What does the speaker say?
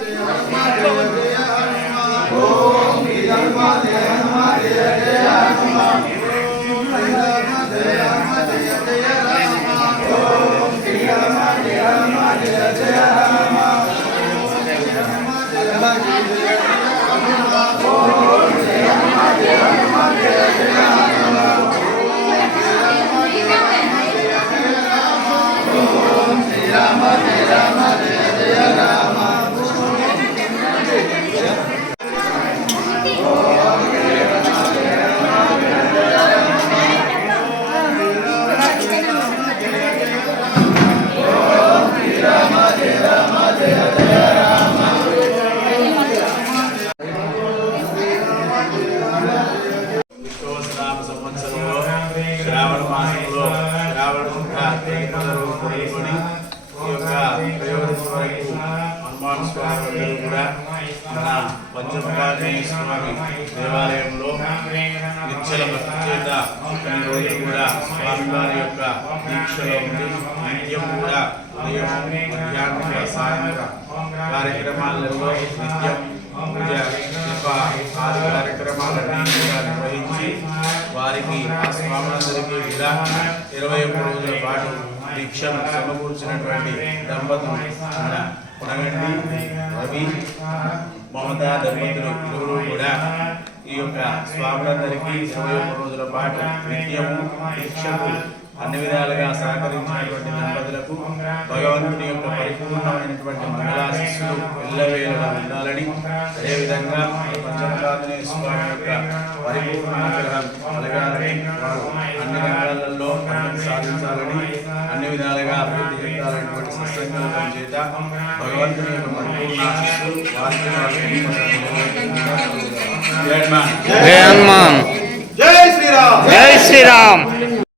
విశ్వవసనామ శ్రావణ ఈ యొక్క త్రయోదశి హనుమాన్ స్వామి కూడా మన పంచముఖాంజనేయ స్వామి దేవాలయంలో నిత్యల భక్తి చేత కొన్ని రోజులు కూడా స్వామివారి యొక్క దీక్షలో ఉండి నిత్యం కూడా ఉదయం మధ్యాహ్న సాయంత్ర కార్యక్రమాలలో నిత్యం పూజ జప ఆది కార్యక్రమాలన్నీ కూడా నిర్వహించి వారికి ఆ స్వాములందరికీ కూడా ఇరవై ఒక్క రోజుల పాటు దీక్షను సమకూర్చినటువంటి దంపతులు మన పునగండి రవి మమత దంపతులు ఇరువురు కూడా ఈ యొక్క స్వాములందరికీ ఇరవై ఒక్క రోజుల పాటు నిత్యము దీక్షకు అన్ని విధాలుగా సహకరించినటువంటి దంపతులకు భగవంతుని యొక్క పరిపూర్ణమైనటువంటి మంగళాశిస్సులు ఎల్లవేళలా ఉండాలని అదేవిధంగా పంచమకాంజనేయ స్వామి యొక్క పరిపూర్ణ అనుగ్రహం కలగాలని వారు అన్ని రంగాలలో సాధించాలని అన్ని విధాలుగా అభివృద్ధి చెందాలనేటువంటి సత్సంకల్పం చేత భగవంతుని యొక్క పరిపూర్ణ ఆశీస్సులు వారికి వారికి జై హనుమాన్. జై శ్రీరామ్. జై శ్రీరామ్.